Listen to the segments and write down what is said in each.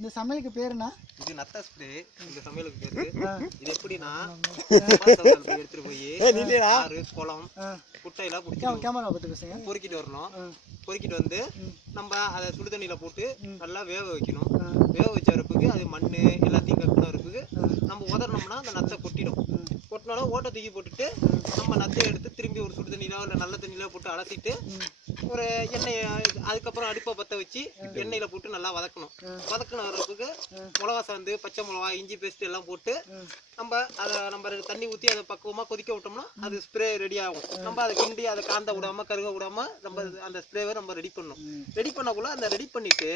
இந்த சமையலுக்கு பேருனா இது நத்த ஸ்ப்ரே. இந்த சமையலுக்கு பேரு இது எப்படின்னா எடுத்துட்டு போய் ஆறு குளம் குட்டையெல்லாம் பிடிச்சி கேமரா பார்த்து பேசுங்க. பொறுக்கிட்டு வரணும். பொறுக்கிட்டு வந்து நம்ம அதை சுடு தண்ணியில போட்டு நல்லா வேக வைக்கணும். வேக வச்ச அறுப்புக்கு அது மண் எல்லாத்தையும் கட்டின அறுப்புக்கு நம்ம உதறனோம்னா அந்த நத்தை கொட்டிடும். கொட்டினாலும் ஓட்டை தூக்கி போட்டுட்டு நம்ம நத்தையை எடுத்து திரும்பி ஒரு சுடு தண்ணியில இல்லை நல்ல தண்ணியில போட்டு அலசிட்டு ஒரு எண்ணெய் அதுக்கப்புறம் அடுப்பை பற்ற வச்சு எண்ணெயில போட்டு நல்லா வதக்கணும். வதக்கின அறுப்புக்கு மிளகா சாந்து பச்சை மிளகா இஞ்சி பேஸ்ட் எல்லாம் போட்டு நம்ம தண்ணி ஊற்றி அதை பக்குவமாக கொதிக்க விட்டோம்னா அது ஸ்ப்ரே ரெடி ஆகும். நம்ம அதை கிண்டி அதை காந்த விடாம கருக விடாம நம்ம அந்த ஸ்ப்ரேவை நம்ம ரெடி பண்ணணும். ரெடி பண்ணக்குள்ள அந்த ரெடி பண்ணிட்டு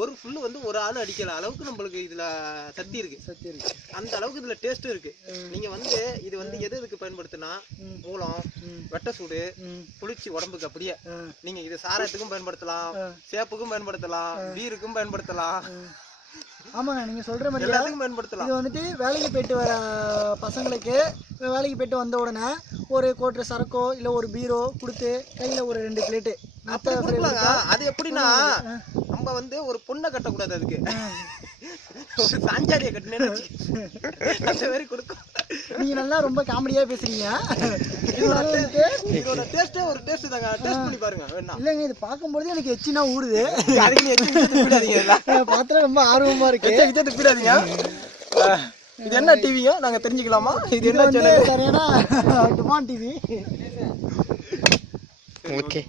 ஒரு ஃபுல்லு வந்து ஒரு ஆள் அடிக்கிற அளவுக்கு நம்மளுக்கு இதுல சக்தி இருக்கு. அந்த அளவுக்கு இதுல டேஸ்ட் இருக்கு. நீங்க வந்து இது வந்து எதுக்கு பயன்படுத்தினா மூலம் வெட்ட சூடு குளிர்ச்சி உடம்புக்கு அப்படியே நீங்க இது சாரத்துக்கும் பயன்படுத்தலாம், சேப்புக்கும் பயன்படுத்தலாம், பீருக்கும் பயன்படுத்தலாம். ஆமாங்க, நீங்க சொல்ற மாதிரி எல்லாத்துக்கும் பயன்படுத்தலாம். இது வந்துட்டு வேலைக்கு போயிட்டு வர பசங்களுக்கு வேலைக்கு போயிட்டு வந்த உடனே ஒரு கோட்டை சரக்கோ இல்ல ஒரு பீரோ கொடுத்து கையில ஒரு 2 பிளேட்டு அது எப்படின்னா நம்ம வந்து ஒரு பொண்ணை கட்டக்கூடாது, அதுக்கு ஒரு சாஞ்சாரியை கட்டினேன்னு அந்த மாதிரி கொடுக்கும். நீங்க நல்லா ரொம்ப காமெடியா பேசுறீங்க. இதோட டேஸ்டே ஒரு டேஸ்ட் தாங்க. டேஸ்ட் பண்ணி பாருங்க வேணா. இல்லங்க, இது பார்க்கும்போது எனக்கு எச்சினா ஊடுது. அதுக்கு எச்சி பாத்திர ரொம்ப ஆர்வமா இருக்கு. விஜய் துப்பிடாதீங்க. இது என்ன டிவிங்க நாங்க தெரிஞ்சுக்கலாமா? இது என்ன சேனல்? சரியான டுமான் டிவி. ஓகே.